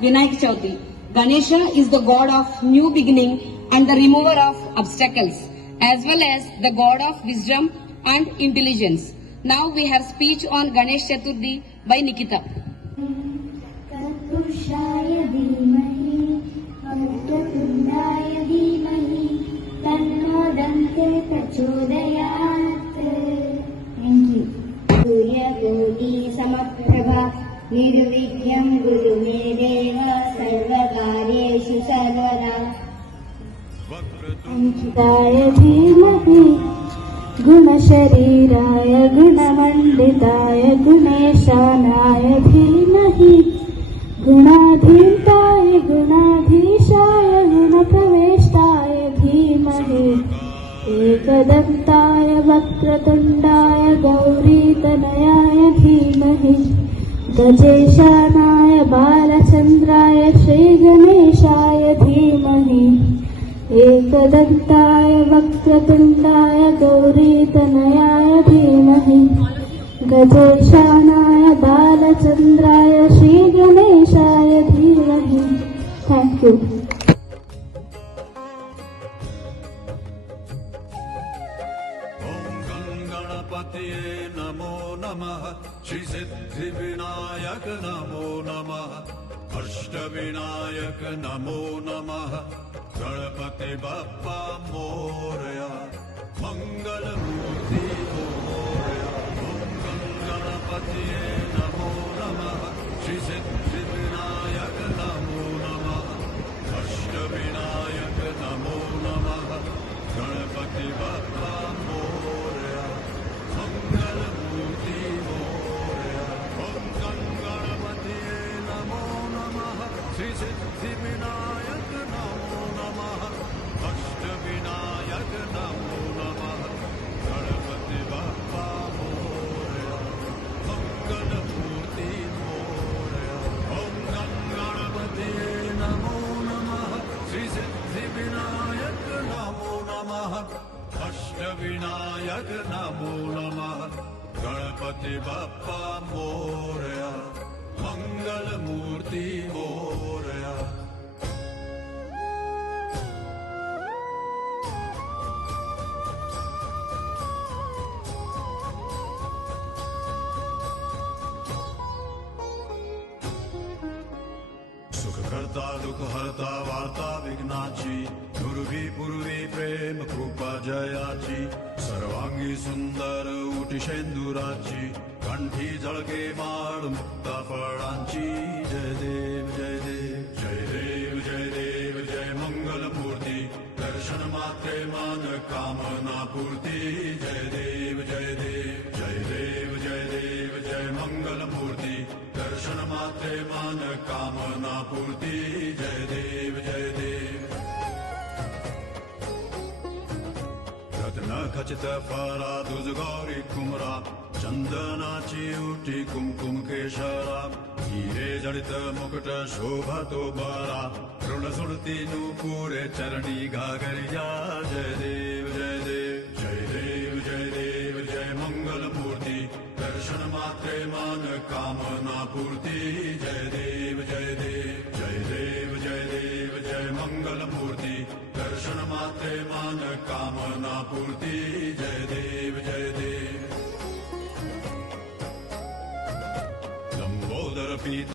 Vinayak Chauthi. Ganesha is the god of new beginning and the remover of obstacles, as well as the god of wisdom and intelligence. Now we have speech on Ganesh Chaturthi by Nikita. तत्पुरुषाय धीमहि वक्रतुण्डाय धीमहि तन्नो दन्ते प्रचोदयात्. Thank you. सूर्यकोटि समप्रभा निर्विघ्नं कुरु मे देव सर्वकार्येषु सर्वदा. अंकिताय धीमहि गुणशरीराय गुणमण्डिताय गुणेशानाय धीमहि गुणाधीताय गुणाधीशाय गुणप्रवेष्टाय धीमहि एकदन्ताय वक्रतुण्डाय गौरीतनयाय धीमहि गजेशानाय बालचन्द्राय श्रीगणेशाय धीमहि एकदन्ताय वक्रतुण्डाय गौरीतनयाय धीमहि गजेशानाय बालचन्द्राय श्रीगणेशाय धीमहि. Thank you. गणपतये नमो नमः. श्री सिद्धिविनायक नमो नमः. अष्टविनायक नमो नमः. गणपति बप्पा मोरया. मंगलमूर्ति मोरया. गणपतये नमो नमः. श्री सिद्धिविनायक नमो नमः. अष्टविनायक नमो नमः. गणपति बप्पा मोरया. मंगलमूर्ति मोरया. गणपतये नमो नमः. श्री सिद्धिविनायक नमो नमः. अष्टविनायक नमो नमः. गणपति बप्पा मोरया. मंगलमूर्ति मोरया. गणपतये नमो नमः. श्री सिद्धिविनायक नमो नमः. अष्टविनायक नमो नमः. गणपति बप्पा मोरया. मंगलमूर्ति मोरया. सुखकर्ता दुःखहर्ता वार्ता विघ्नाची पूर्वी पूर्वी प्रेम कृपा जयाची सर्वांगी सुंदर उटी शेंदुराची कंठी झळके माळ मुक्ता फळांची. जय देव जय देव जय देव जय देव जय मंगलमूर्ती दर्शन मात्रे मान कामना पूर्ती. जय देव जय देव जय देव जय देव जय मंगलमूर्ती दर्शन मात्रे मान कामना पूर्ती. जय देव जय देव. रत्न खचित फरा दुज गौरी कुमरा चंदनाची उटी कुमकुम केशरा हिरे जडित मुकुट शोभा तो बरा ऋण सुरती नूपुरे चरणी घागरिया. जय देव जय देव जय देव जय देव जय मंगलमूर्ती दर्शन मात्रे मान कामना पूर्ती. जय देव जय देव जय देव जय देव जय मंगलमूर्ती दर्शन मात्रे मान कामना पूर्ती. जय देव जय देव.